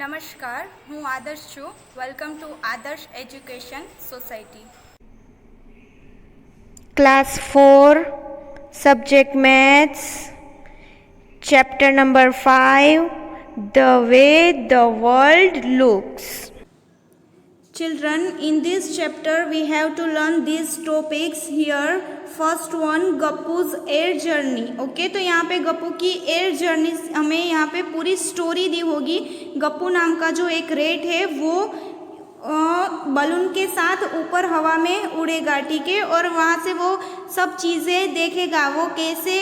નમસ્કાર, હું આદર્શ છું. વેલકમ ટુ આદર્શ education society. Class 4, Subject Maths, Chapter number 5, The Way the World Looks. Children, in this chapter we have to learn these topics here. First one, Gappu's air journey. Okay, तो यहाँ पे गप्पू की air journey हमें यहाँ पे पूरी story दी होगी. गप्पू नाम का जो एक रेट है वो बलून के साथ ऊपर हवा में उड़ेगा, ठीक है, और वहाँ से वो सब चीज़ें देखेगा. वो कैसे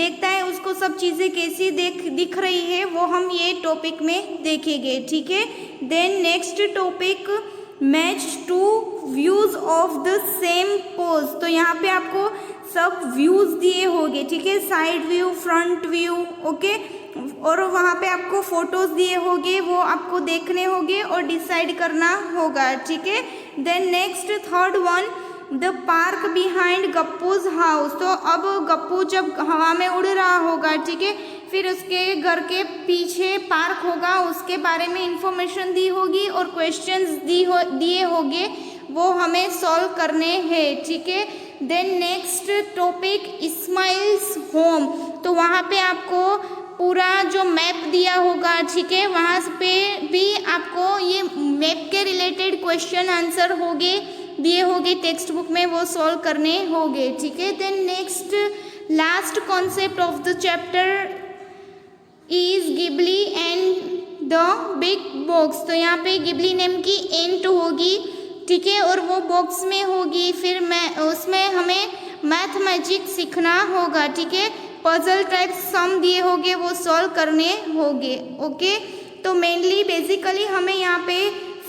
देखता है, उसको सब चीज़ें कैसी दिख रही है, वो हम ये टॉपिक में देखेंगे, ठीक है. Then next topic, match two views of the same pose. तो यहाँ पे आपको सब व्यूज़ दिए होंगे, ठीक है, side view, front view, okay, और वहाँ पे आपको फोटोज़ दिए होंगे, वो आपको देखने होंगे और डिसाइड करना होगा, ठीक है. Then next third one, the park behind Gappu's house. तो अब गप्पू जब हवा में उड़ रहा होगा, ठीक है, फिर उसके घर के पीछे पार्क होगा, उसके बारे में इंफॉर्मेशन दी होगी और क्वेश्चंस दिए होंगे, वो हमें सॉल्व करने हैं, ठीक है. Then next topic, Ismail's home. तो वहाँ पे आपको पूरा जो मैप दिया होगा, ठीक है, वहाँ पे भी आपको ये मैप के रिलेटेड क्वेश्चन आंसर होंगे, दिए होंगे टेक्स्ट बुक में, वो सॉल्व करने होंगे, ठीक है. Then next last concept of the chapter is Gibbly and the big box. तो यहाँ पे गिबली नेम की एंट होगी, ठीक है, और वो बॉक्स में होगी. फिर उसमें हमें मैथमेटिक्स सीखना होगा, ठीक है. पजल टाइप सम दिए होंगे, वो सॉल्व करने होंगे, ओके. तो मेनली बेसिकली हमें यहाँ पे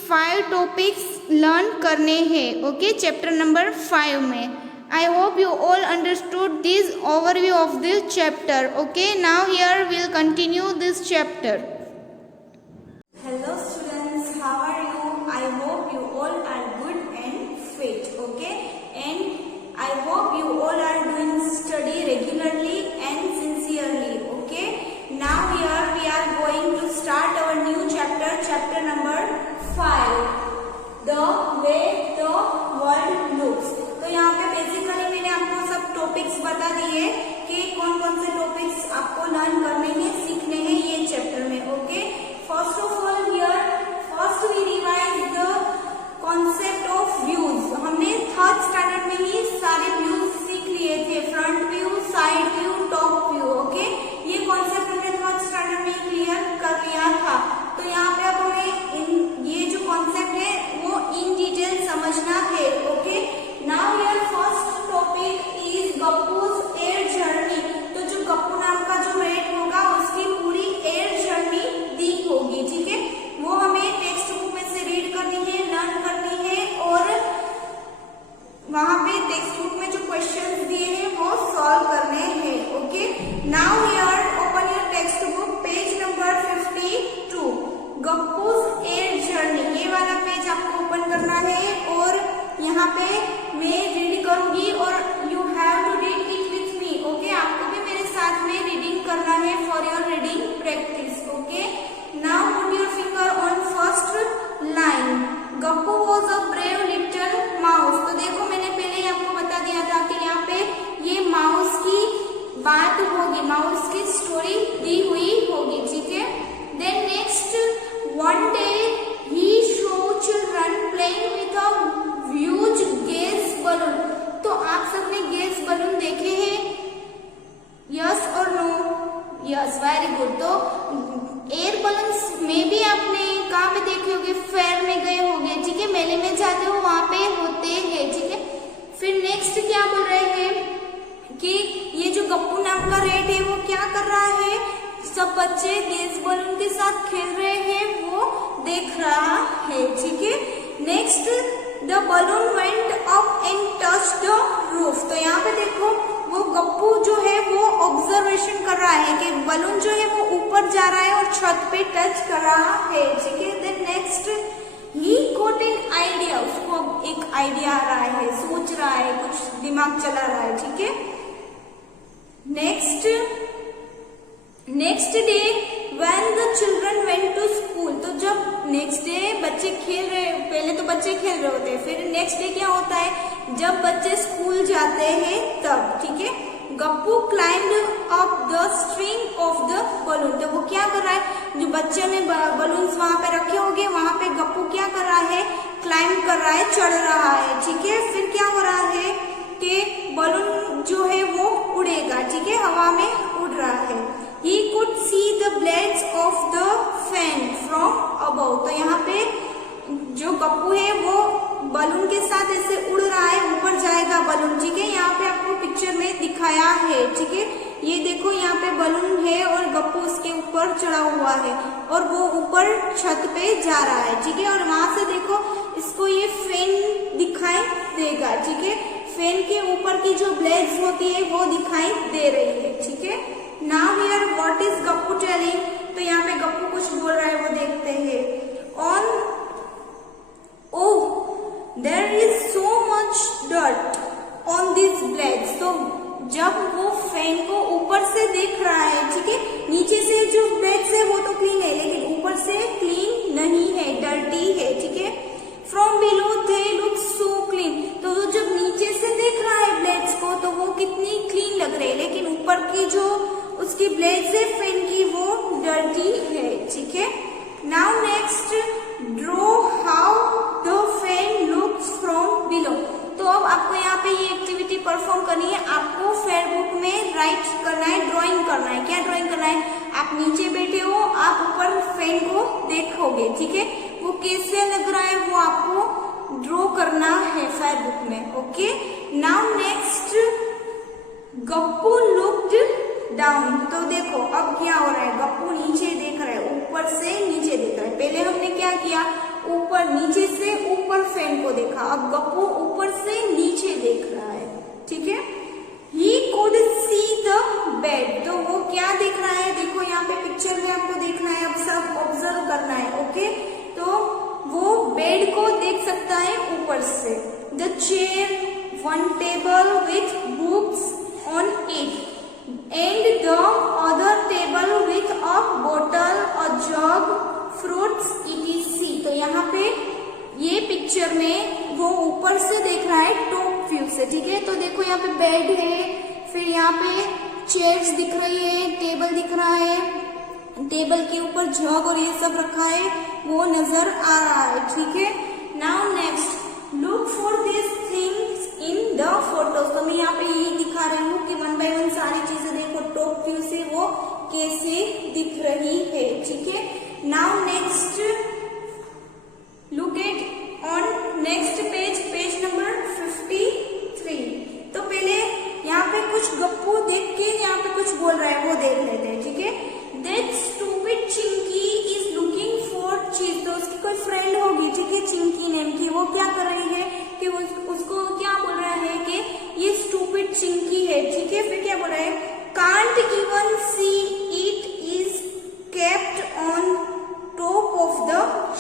5 टॉपिक्स लर्न करने हैं, ओके, चैप्टर नंबर 5 में. I hope you all understood this overview of this chapter. Okay, now here we'll continue this chapter. Hello students, how are you? I hope you all are good and fit, okay? And I hope you all are doing study regularly and sincerely, okay? Now here we are going to start our new chapter, chapter number 5, The Way the World Looks. तो यहाँ पे basically मैंने आपको सब topics बता दिए कि कौन कौन से टॉपिक्स आपको लर्न करने हैं, सीखने हैं ये चैप्टर में, okay. First of all here first we revise the concept of views. हमने थर्ड स्टैंडर्ड में ही सारे व्यूज सीख लिए थे, front view, side view, top view, okay. ये कॉन्सेप्ट हमने थर्ड स्टैंडर्ड में क्लियर कर लिया था. तो यहाँ पे अब हमें ये जो कॉन्सेप्ट है वो इन डिटेल समझना है, okay. Now your first topic is Gappu's air journey. तो जो गप्पू नाम का जो रेट होगा उसकी पूरी एयर जर्नी दी होगी, ठीक है, वो हमें टेक्स्ट बुक में से रीड करनी है, लर्न करनी है, और वहाँ पे टेक्स्ट बुक में जो क्वेश्चंस दिए हैं वो सॉल्व करने हैं, okay. Now here open your textbook, page number 52, Gappu's air journey. ये वाला पेज आपको ओपन करना है और यहाँ पे मैं रीड करूंगी और you have to read it with me, okay. आपको भी मेरे साथ में रीडिंग करना है for your reading practice, okay. Now put your finger on first line. Gappu was a brave little mouse. तो देखो मैंने पहले ही आपको बता दिया था कि यहाँ पे ये माउस की बात होगी, माउस की स्टोरी दी हुई होगी, ठीक है. Then next, one day he show children playing with a huge gas balloon. तो आप सबने गैस बलून देखे हैं, यस और नो? Yes, very good. तो एयर बलून्स में भी आपने कहाँ पे देखे होंगे, फेयर में गए होंगे, ठीक है, मेले में जाते हो वहां पे होते हैं, ठीक है. फिर नेक्स्ट क्या बोल रहे हैं कि ये जो गप्पू नाम का रेट है वो क्या कर रहा है, सब बच्चे गैस बलून के साथ खेल रहे हैं, वो देख रहा है, ठीक है. Next, the balloon went up and touch the roof. तो यहाँ पे देखो वो गप्पू जो है वो ऑब्जर्वेशन कर रहा है कि बलून जो है वो ऊपर जा रहा है और छत पे टच कर रहा है, ठीक है. Then next, he got an idea. उसको एक आइडिया आ रहा है, सोच रहा है, कुछ दिमाग चला रहा है, ठीक है. Next day when the children went to school school. तो जब नेक्स्ट डे बच्चे खेल रहे, पहले तो बच्चे खेल रहे होते हैं, फिर नेक्स्ट डे क्या होता है, जब बच्चे स्कूल जाते हैं तब, ठीक है। Gappu climbed up the string of the balloon. तो वो क्या कर रहा है, जो बच्चे ने बलून्स वहां पे रखे होंगे, वहां पे गप्पू क्या कर रहा है, क्लाइंब कर रहा है, चढ़ रहा है, ठीक है। फिर क्या हो रहा है कि बलून जो है वो उड़ेगा, ठीक है, हवा में उड़ रहा है। He could see the blades of the fan from above। तो यहाँ पे जो गप्पू है वो बलून के साथ ऐसे उड़ रहा है, ऊपर जाएगा बलून, ठीक है। यहाँ पे आपको पिक्चर में दिखाया है, ठीक है। ये देखो यहाँ पे बलून है और गप्पू उसके ऊपर चढ़ा हुआ है और वो ऊपर छत पे जा रहा है, ठीक है। और वहां से देखो इसको ये फैन दिखाई देगा, ठीक है। फैन के ऊपर की जो ब्लेड्स होती है वो दिखाई दे रही है, ठीक है। Now here what is Gappu telling. तो यहाँ पे गप्पू कुछ बोल रहा है, वो देखते हैं। On their is so much dirt on this blades. तो जब वो फैन को ऊपर से देख रहा है, ठीक है, नीचे से जो ब्लेड्स है वो तो क्लीन है, लेकिन ऊपर से क्लीन नहीं है, डर्टी है, ठीक है। From below they look so clean. तो वो जब नीचे से देख रहा है ब्लेड्स को तो वो कितनी क्लीन लग रही है, लेकिन ऊपर की जो उसकी ब्लेड्स है फैन की वो डर्टी है, ठीक है। Now next draw how the fan looks from below. तो अब आपको यहाँ पे ये एक्टिविटी परफॉर्म करनी है। आपको फेयर बुक में राइट करना है, ड्राइंग करना है। क्या ड्राइंग करना है, आप नीचे बैठे हो, आप ऊपर फैन को देखोगे, ठीक है। वो कैसे लग रहा है वो आपको ड्रॉ करना है फेयर बुक में, okay. Now next Gappu looked down. तो देखो अब क्या हो रहा है, गप्पू नीचे देख रहा है, ऊपर से नीचे देख रहा है। पहले हमने क्या किया, ऊपर नीचे से ऊपर फैन को देखा, अब गप्पू ऊपर से नीचे देख रहा है, ठीक है। He could see the bed। तो वो क्या देख रहा है, देखो यहाँ पे पिक्चर में आपको देखना है, अब सब ऑब्जर्व करना है, ओके। तो वो बेड को देख सकता है ऊपर से। The chair, one table with books on it and the other table with a bottle, a jug, fruits etc। तो यहाँ पे ये पिक्चर में वो ऊपर से देख रहा है, टॉप व्यू से, ठीक है। तो देखो यहाँ पे बेड है, फिर यहाँ पे चेयर्स दिख रही है, टेबल दिख रहा है, टेबल के ऊपर जग और ये सब रखा है वो नजर आ रहा है, ठीक है। Now next look for this things in the photos. तो मैं यहाँ पे यही दिखा रही हूँ कि वन बाय वन सारी चीजें देखो टॉप व्यू से वो कैसे दिख रही है, ठीक है। Now next look at on next page, page number 53। तो पहले यहाँ पे कुछ गप्पू देख के यहाँ पे कुछ बोल रहा है वो देख लेते हैं, ठीक है। That stupid Chinki is looking for चीज। तो उसकी कोई फ्रेंड होगी, ठीक है, चिंकी नेम की, वो क्या कर रही है कि उसको क्या बोल रहा है कि ये स्टूपिड चिंकी है, ठीक है। फिर क्या बोल रहा है, can't even see it is kept on top of the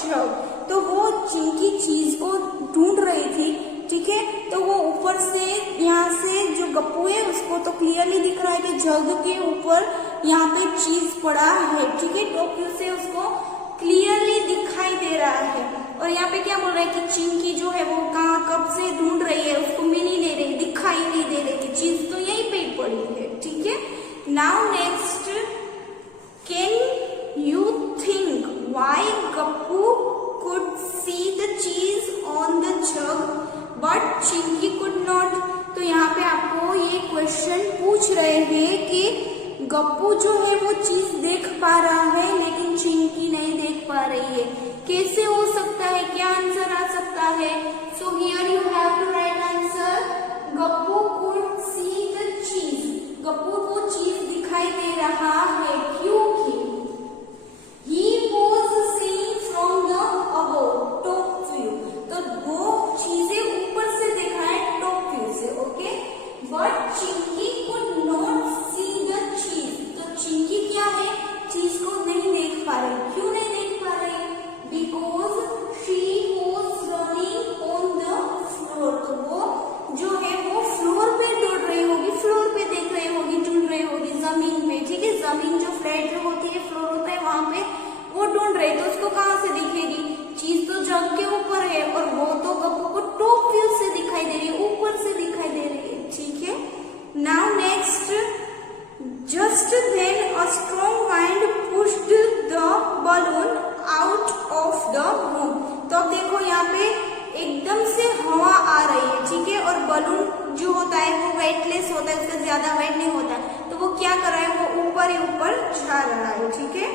जग। तो वो चिंकी चीज को ढूंढ रही थी, ठीक है। तो वो ऊपर से यहाँ से जो गप्पू है उसको तो क्लियरली दिख रहा है कि जग के ऊपर यहाँ पे चीज पड़ा है, ठीक है। टॉप व्यू से उसको क्लियरली दिखाई दे रहा है। और यहाँ पे क्या बोल रहा है कि चिंकी जो है वो कहाँ कब से ढूंढ रही है, उसको मिल नहीं दे रही, दिखाई नहीं दे रही कि चीज तो यहीं पे पड़ी है, ठीक है। Now next, can you think why Gappu could see the cheese on the jug but Chinki could not। तो यहाँ पे आपको ये क्वेश्चन पूछ रहे हैं कि गप्पू जो है वो चीज देख पा रहा है लेकिन चिंकी नहीं देख पा रही है, कैसे हो सकता है, क्या आंसर आ सकता है। So here you have to write answer, Gappu could see the cheese। Gappu को चीज दिखाई दे रहा है क्योंकि he was seeing from the above, top view। तो वो चीजें ऊपर से देख रहा है टॉप व्यू से, okay. But Chinki could not see the cheese। तो चिंकी बलून जो होता है वो वेटलेस होता है, उसका ज्यादा वेट नहीं होता, तो वो क्या कर रहा है, वो ऊपर ही ऊपर जा रहा है, ठीक है।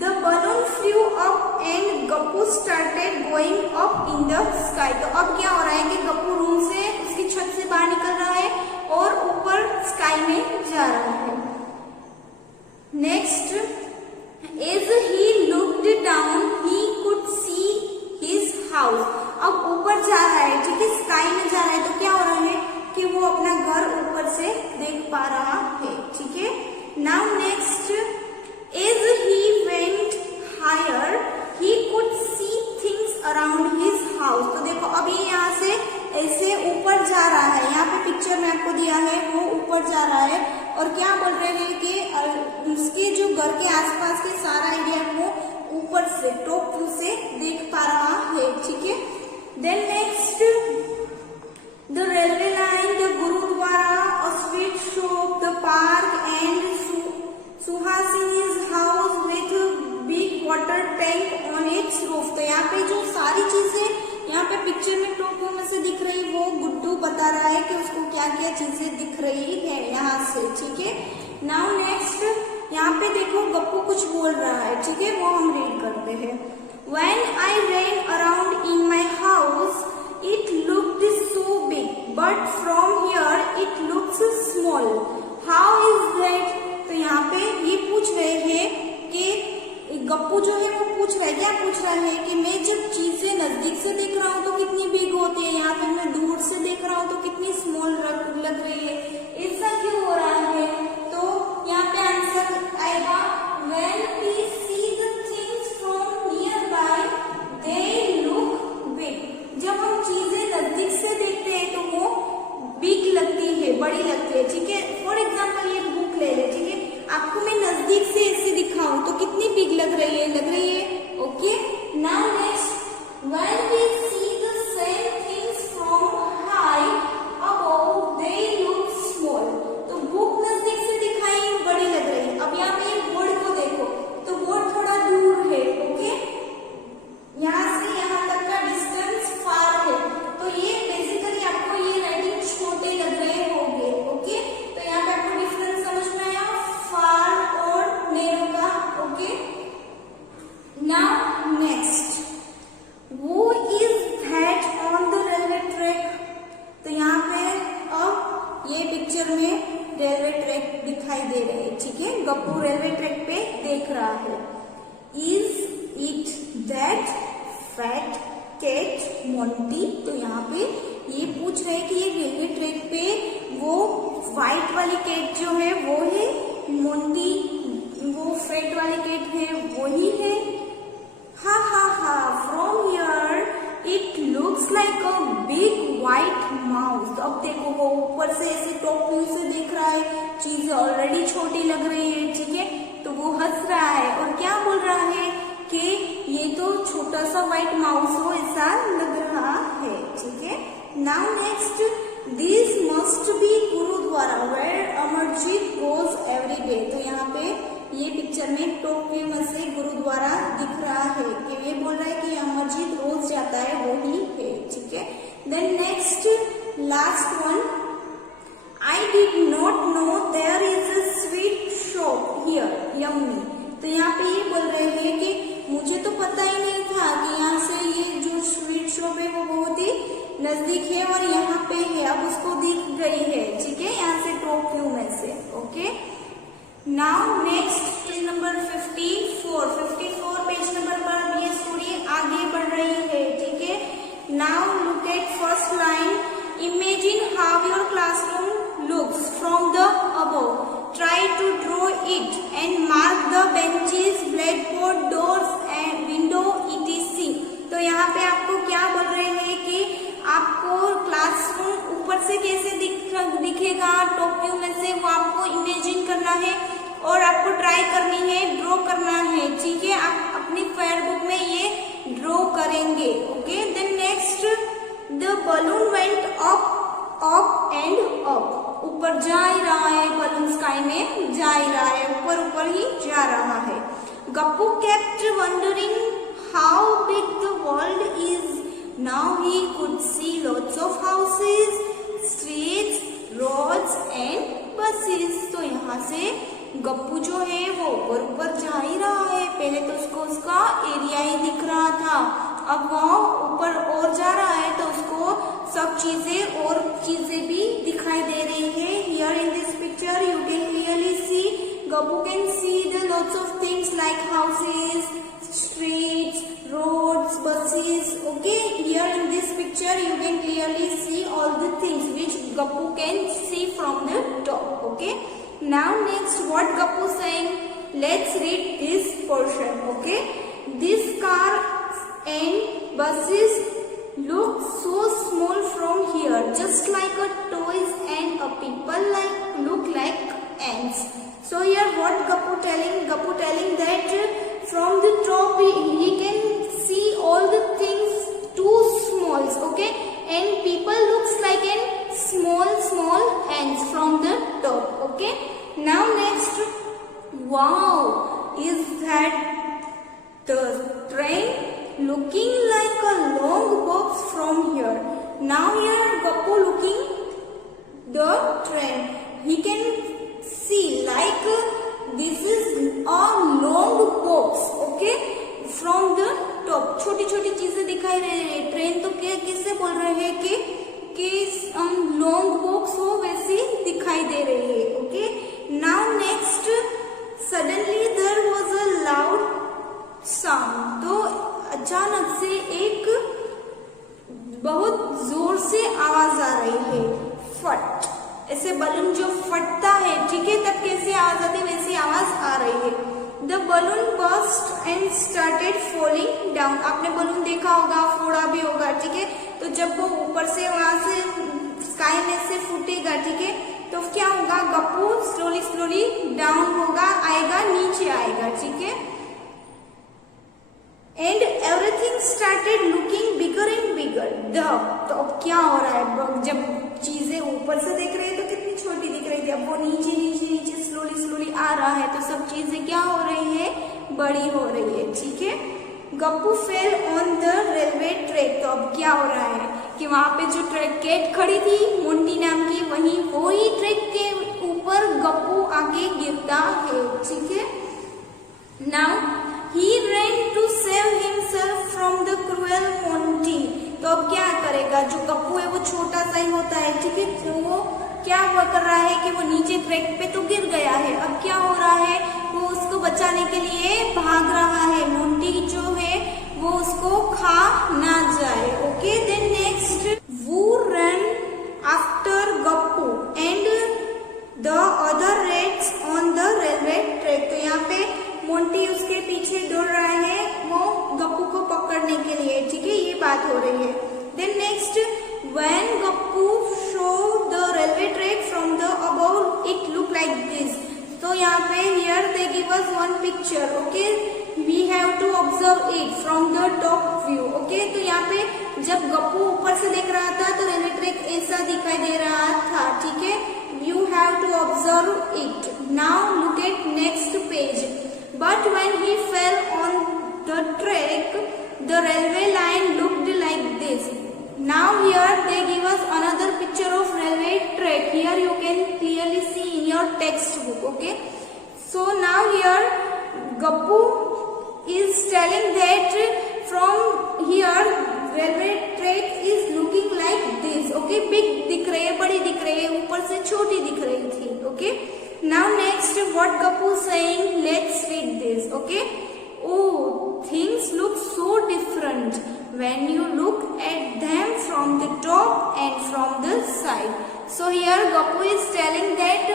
The balloon flew up and Gappu started going up in the sky। तो अब क्या हो रहा है कि गप्पू रूम से, उसकी छत से बाहर निकल रहा है और ऊपर स्काई में जा रहा है। Next, as he looked down he could see his house। अब ऊपर जा रहा है, ठीक है, स्काई में जा रहा है, तो क्या हो रहा है कि वो अपना घर ऊपर से देख पा रहा है, ठीक है। Now next, as he went higher he could see things around his house। तो देखो अभी यहाँ से ऐसे ऊपर जा रहा है, यहाँ पे पिक्चर में आपको दिया है, वो ऊपर जा रहा है और क्या बोल रहे हैं कि उसके जो घर के आसपास के सारा एरिया वो ऊपर से टॉप व्यू से देख पा रहा है, ठीक है। Then next, the railway line, the gurdwara, a sweet shop, the park and Suhasini's house with big water tank on its roof. तो यहाँ पे जो सारी चीजें यहाँ पे पिक्चर में टॉप में से दिख रही, वो गुड्डू बता रहा है कि उसको क्या क्या चीजें दिख रही है यहाँ से, ठीक है। नाउ नेक्स्ट, यहाँ पे देखो गप्पू कुछ बोल रहा है, ठीक है, वो हम रीड करते हैं। When I ran around in my house, it looked so big, but from here it looks small. How is that? तो यहाँ पे ये पूछ रहे हैं कि गप्पू जो है वो पूछ रहा है, क्या पूछ रहा है कि मैं जब चीजें नजदीक से देख रहा हूँ तो कितनी बिग होती है, यहाँ पे मैं दूर से देख रहा हूँ तो कितनी स्मॉल लग रही है, ऐसा क्यों हो रहा है। तो यहाँ पे आंसर आएगा, when we see the things from nearby they look big। जब हम चीजें नजदीक से देखते हैं तो वो बिग लगती है, बड़ी लगती है, ठीक है। फॉर एग्जाम्पल ये बुक ले ले, ठीक है, आपको मैं नजदीक से ऐसे दिखाऊं तो कितनी बिग लग रही है, okay. Now next, when we see the same things from high above they look small. तो बुक नजदीक से दिखाई बड़ी लग रही है। अब यहाँ पे ये बोर्ड को देखो तो बोर्ड थोड़ा दूर है, ओके, यहाँ से यहाँ तक का डिस्टेंस फार है, तो ये बेसिकली आपको ये राइटिंग छोटे लग रहे होंगे, ओके। तो यहाँ पे आपको डिफरेंस समझ में आया फार और नेरो का, ओके। नाउ नेक्स्ट, वो is that on the railway track. तो यहाँ पे अब ये पिक्चर में रेलवे ट्रैक दिखाई दे रहे हैं, ठीक है, गप्पू रेलवे ट्रैक पे देख रहा है। Is it that fat cat Monty. तो यहाँ पे ये पूछ रहे हैं कि ये रेलवे ट्रैक पे वो व्हाइट वाली कैट जो है वो है मोंटी, वो फैट वाली कैट है वही है। हा हा हा, from here it looks like a big white mouse. अब देखो वो ऊपर से ऐसे टॉप व्यू से देख रहा है, चीजें ऑलरेडी छोटी लग रही है, ठीक है, तो वो हंस रहा है और क्या बोल रहा है कि ये तो छोटा सा व्हाइट माउस हो ऐसा लग रहा है, ठीक है। Now next, this must be gurdwara where Amarjit goes every day. तो यहाँ पे ये पिक्चर में टॉप व्यू में से गुरुद्वारा दिख रहा है कि ये बोल रहा है कि अमरजीत रोज जाता है वही है, ठीक है। Then next last one, I did not know there is a sweet shop here yummy. तो यहाँ पे ये बोल रहे हैं कि मुझे तो पता ही नहीं था कि यहाँ से ये जो स्वीट शॉप है वो बहुत ही नजदीक है और यहाँ पे है, अब उसको दिख गई है, ठीक है, यहाँ से टॉप व्यू में से, okay. Now next page number 54 page number पर ये स्टोरी आगे बढ़ रही है, ठीक है। Now look at first line, imagine how your classroom looks from the above, try to draw it and mark the benches, blackboard, doors and window etc। तो यहाँ पे आपको क्या बोल रहे हैं कि आपको क्लासरूम ऊपर से कैसे दिखेगा टॉप व्यू में से, वो आपको इमेजिन करना है और आपको ट्राई करनी है, ड्रॉ करना है, ठीक है। आप अपनी फेयर बुक में ये ड्रॉ करेंगे, okay. Then next, the balloon went up and up. ऊपर जा ही रहा है, बलून स्काई में जा ही रहा है, ऊपर ऊपर ही जा रहा है। Gappu kept wondering how big the world is. Now he could see lots of houses, buses. तो यहाँ से गप्पू जो है वो ऊपर ऊपर जा ही रहा है. पहले तो उसको उसका एरिया ही दिख रहा था, अब वो ऊपर और जा रहा है तो उसको सब चीजें और चीजें भी दिखाई दे रही है. Here in this picture you can clearly see, Gappu can see the lots of things like houses, streets, roads, buses. Okay, here in this picture you can clearly see all the things which Gappu can see from the top. Okay, now next what Gappu saying, let's read this portion. Okay, this car and buses look so small from here, just like a toys, and a people look like ants. So here what Gappu telling that from the top he can see all the things too small. Okay, and people looks like an small ants from the top. Okay, now next, wow, is that the train looking like a long box from here. Now here Gappu looking the train, he can see like this is a long box. Okay, from the top छोटी छोटी चीजें दिखाई दे रही है. Train तो क्या किससे बोल रहे हैं कि लॉन्ग बॉक्स हो वैसी दिखाई दे रही है. Okay, now next, suddenly there was a loud sound. तो अचानक से एक बहुत जोर से आवाज आ रही है, फट. ऐसे बलून जो फटता है, ठीक है, तब कैसी आवाज आती है वैसी आवाज आ रही है. The balloon burst and started falling down. आपने बलून देखा होगा, फोड़ा भी होगा, ठीक है. तो जब वो ऊपर से वहां से स्काई में से फूटेगा, ठीक है, तो क्या होगा, गप्पू स्लोली डाउन होगा, आएगा, नीचे आएगा, ठीक है. And everything started looking bigger and bigger. तो अब क्या हो रहा है, जब चीजें ऊपर से देख रहे हैं तो कितनी छोटी दिख रही थी, अब वो नीचे स्लोली आ रहा है तो सब चीजें क्या हो रही है, बड़ी हो रही है, ठीक है. Gappu fell on the railway track. तो अब क्या हो रहा है कि वहां पे जो ट्रैक खड़ी थी मोंटी नाम की, वही ट्रैक के ऊपर गप्पू आगे गिरता है, ठीक है. Now he ran to save himself from the cruel Monty. तो अब क्या करेगा, जो गप्पू है वो छोटा सा ही होता है, ठीक है, तो वो क्या हुआ कर रहा है कि वो नीचे ट्रैक पे तो गिर गया है. अब क्या हो रहा है, वो उसको बचाने के लिए भाग रहा है. मोंटी जो है वो उसको खा ना जाए. ओके, देन नेक्स्ट, वो run after Gappu and the other rates on the railway track. तो यहाँ पे मोंटी उसके पीछे दौड़ रहा है वो गप्पू को पकड़ने के लिए, ठीक है, ये बात हो रही है. Then next, when Gappu show the railway track from the above it look like this. तो यहाँ पे here they give us one picture. Okay, we have to observe it from the top view. Okay, तो यहाँ पे जब गप्पू ऊपर से देख रहा था तो रेलवे ट्रैक ऐसा दिखाई दे रहा था, ठीक है. You have to observe it. Now look at next page. But when he fell on the track, the railway line looked like this. Now here they give us another picture of railway track. Here you can clearly see in your textbook. Okay. So now here Gappu is telling that from here railway track is looking like this. Okay, big दिख रही है, बड़ी दिख रही है, ऊपर से छोटी दिख रही थी. Okay. Now next, what Gappu saying? Let's read this. Okay. Oh, things look so different when you look at them from the top and from the side. So here Gappu is telling that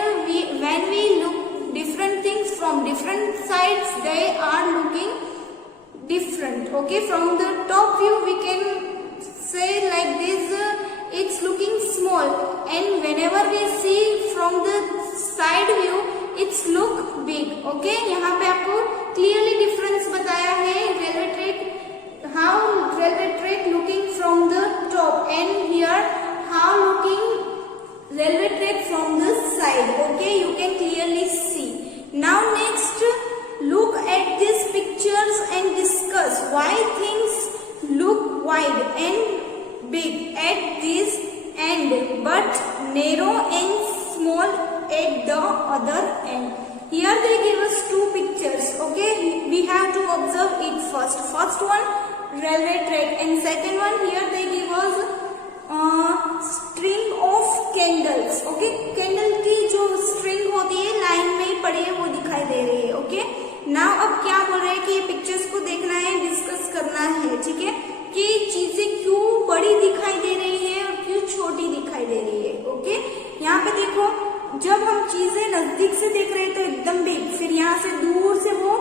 when we look different things from different sides, they are looking different. Okay. From the top view, we can say like this. It's looking small, and whenever we see from the side view, it's look big. Okay, यहाँ पे आपको clearly difference बताया है railway track, how railway track looking from the top, and here how looking railway track from the side. Okay, you can clearly see. Now next, look at these pictures and discuss why things look wide and big at this end but narrow and small at the other end. Here they give us two pictures. Okay, we have to observe it first. First one, railway track, and second one, here they give us string of candles. Okay, candle की जो string होती है line में ही पड़ी है वो दिखाई दे रही है. ओके, नाउ अब क्या बोल रहे हैं कि ये पिक्चर्स को देखना है, डिस्कस करना है. ठीक है, कि चीजें क्यों बड़ी दिखाई दे रही है और क्यों छोटी दिखाई दे रही है. ओके, यहाँ पे देखो, जब हम चीजें नजदीक से देख रहे हैं तो एकदम बिग, फिर यहाँ से दूर से वो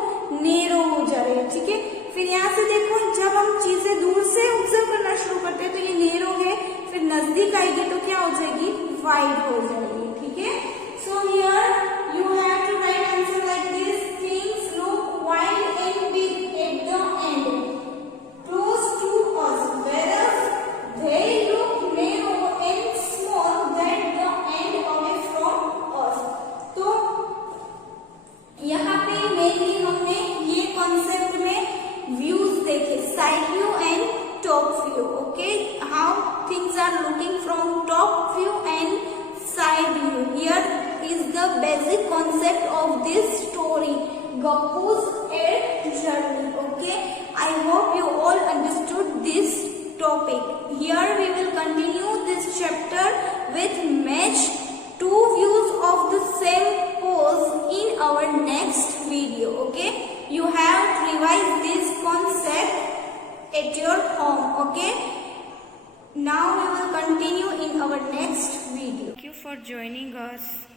नेरो हो जा रहे हैं. ठीक है, फिर यहाँ से देखो, जब हम चीजें दूर से ऑब्जर्व करना शुरू करते हैं तो ये नेरो है, फिर नजदीक आएगी तो क्या हो जाएगी, वाइड हो जाएगी. ठीक है, so here you have to write answer like this. Things look wide and big at the end close to us, whereas they look narrow and small at the end away from us. तो यहाँ पे mainly हमने ये concept में views देखे, side view and top view. Okay, how things are looking from top view and side view. Here is the basic concept of this story, Gappu's Air Journey. Okay, I hope you all understood this topic. Here we will continue this chapter with match two views of the same pose in our next video. Okay, you have to revise this concept at your home. Okay, now we will continue in our next video. Thank you for joining us.